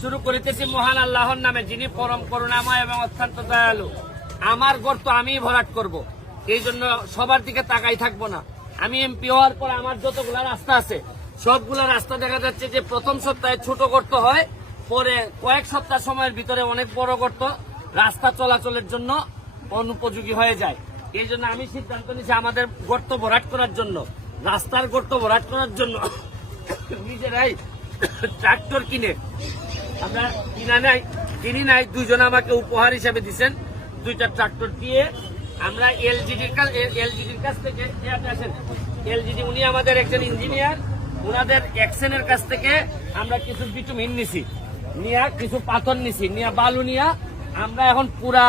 শুরু করিতেছি মহান আল্লাহর নামে, যিনি পরম করুণাময় এবং অত্যন্ত দয়ালু। আমার গর্ত আমি ভরাট করব, এই জন্য সবার দিকে তাকাই থাকবো না। আমি এমপি হওয়ার পর আমার যতগুলা রাস্তা আছে সবগুলা রাস্তা দেখা যাচ্ছে যে প্রথম সপ্তাহে ছোট গর্ত হয়, পরে কয়েক সপ্তাহ সময়ের ভিতরে অনেক বড় গর্ত রাস্তা চলাচলের জন্য অনুপযোগী হয়ে যায়। এই জন্য আমি সিদ্ধান্ত নিয়েছি আমাদের গর্ত ভরাট করার জন্য, রাস্তার গর্ত ভরাট করার জন্য নিজেরাই ট্রাক্টর কিনে, আমরা কিনি নাই, দুইজন আমাকে উপহার হিসেবে দিচ্ছেন, 2টা ট্রাক্টর দিয়ে আমরা এলজিডির কাছ থেকে, এলজিডি উনি আমাদের একজন ইঞ্জিনিয়ার, ওনাদের অ্যাকশনের কাছ থেকে আমরা কিছু বিটুমিন নিছি, নিয়ে কিছু পাথর নিছি, নিয়ে বালু নিয়ে আমরা এখন পুরা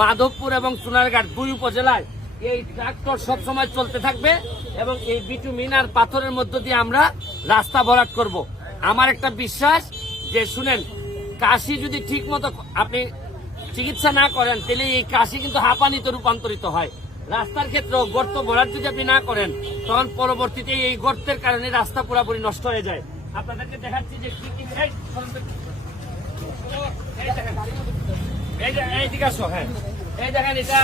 মাধবপুর এবং সোনারঘাট 2 উপজেলায় এই ট্রাক্টর সবসময় চলতে থাকবে এবং এই বিটুমিন আর পাথরের মধ্য দিয়ে আমরা রাস্তা ভরাট করব। আমার একটা বিশ্বাস যে শুনেন, কাশি যদি ঠিক মতো আপনি চিকিৎসা না করেন তাহলে এই কাশি কিন্তু হাঁপানিতে রূপান্তরিত হয়। রাস্তার ক্ষেত্রেও গর্ত ভরাট যদি আপনি না করেন তখন পরবর্তীতে এই গর্তের কারণে রাস্তা পুরোপুরি নষ্ট হয়ে যায়। আপনাদেরকে দেখাচ্ছি যে কি কি এইদিকে আসো। হ্যাঁ, এই দেখেন, এটা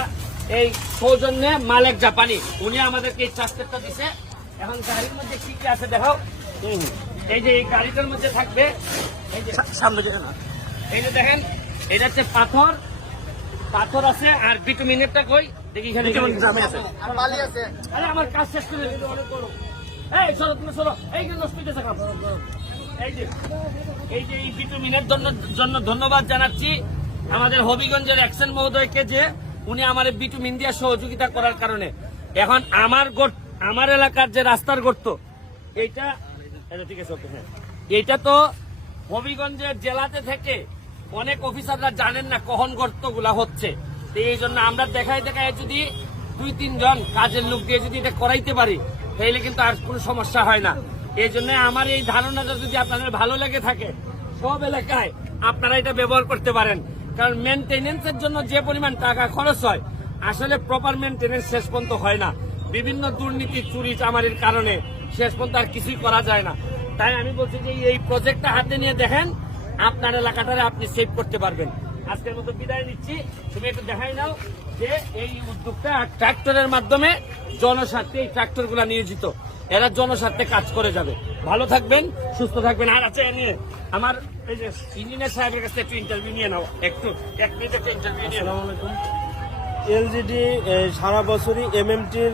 এই সৌজন্যে মালেক জাপানি, উনি আমাদেরকে এই চাষটা দিছে। এখন গাড়ির মধ্যে কি কি আছে দেখাও। এই যে এই গাড়িটার মধ্যে থাকবে, এই যে সামনে এই যে দেখেন, এটা হচ্ছে পাথর আছে আর বিটুমিনেরটা কই দেখি, এখানে আরে আমার কাজ শেষ করে দিতে অনেক বড়। এই সরো, তুমি সরো, এই যে নষ্ট হইতেছে কাজ। এই যে এই বিটুমিনের জন্য ধন্যবাদ জানাচ্ছি আমাদের হবিগঞ্জের অ্যাকশন মহোদয়কে, যে উনি আমার বিটুমিন দিয়ে সহযোগিতা করার কারণে এখন আমার এলাকার যে রাস্তার গর্ত এইটা ঠিক আছে। হ্যাঁ, এইটা তো হবিগঞ্জের জেলাতে থেকে অনেক অফিসাররা জানেন না কখন গর্তগুলা হচ্ছে। এই জন্য আমরা দেখায় যদি 2-3 জন কাজের লোক দিয়ে যদি এটা করাইতে পারি তাহলে কিন্তু আর কোনো সমস্যা হয় না। এই জন্য আমার এই ধারণাটা যদি আপনাদের ভালো লেগে থাকে, সব এলাকায় আপনারা এটা ব্যবহার করতে পারেন। কারণ মেনটেনেন্সের জন্য যে পরিমাণ টাকা খরচ হয়, আসলে প্রপার মেনটেনেন্স শেষ পর্যন্ত হয় না। বিভিন্ন দুর্নীতি, চুরি চামারির কারণে শেষ পর্যন্ত আর কিছুই করা যায় না। তাই আমি বলছি যে এই প্রজেক্টটা হাতে নিয়ে দেখেন, আপনার এলাকাটারে আপনি সেভ করতে পারবেন। আজকের মতো বিদায় নিচ্ছি। তুমি একটু দেখাই নাও যে এই উদ্যোগটা ট্রাক্টরের মাধ্যমে জনস্বার্থে এই ট্রাক্টর গুলা নিয়োজিত, এরা জনস্বার্থে কাজ করে যাবে। ভালো থাকবেন, সুস্থ থাকবেন। আর আছে নিয়ে আমার এই যে ইঞ্জিনিয়ার সাহেবের কাছে একটু ইন্টারভিউ নিয়ে নাও, একটু 1 মিনিট একটা ইন্টারভিউ নিয়ে নাও। এলজিডি সারা বছরই এমএমটির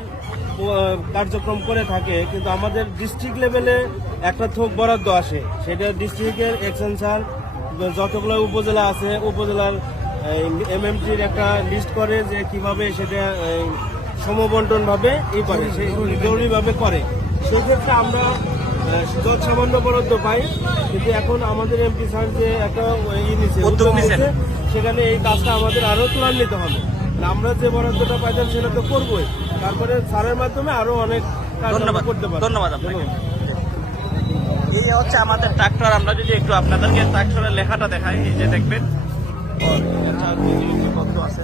কার্যক্রম করে থাকে, কিন্তু আমাদের ডিস্ট্রিক্ট লেভেলে একটা থোক বরাদ্দ আসে, সেটা ডিস্ট্রিক্টের এক্সটেনশন যতগুলো উপজেলা আছে উপজেলার এমএমটির একটা লিস্ট করে যে কিভাবে সেটা সমবন্টন ভাবে করে, জরুরিভাবে করে। সেই ক্ষেত্রে আমরা সামান্য বরাদ্দ পাই, কিন্তু এখন আমাদের এমপি স্যার যে একটা উদ্যোগ নিচ্ছে, সেখানে এই কাজটা আমাদের আরো ত্বরান্বিত হবে। আমরা যে বরাদ্দটা পাইতাম সেটা তো করবোই, তারপরে স্যারের মাধ্যমে আরো অনেক করতে পারবো। ধন্যবাদ আপনাকে। এই হচ্ছে আমাদের ট্রাক্টর। আমরা যদি একটু আপনাদেরকে ট্রাক্টরের লেখাটা দেখাই, এই যে দেখবেন কত আছে।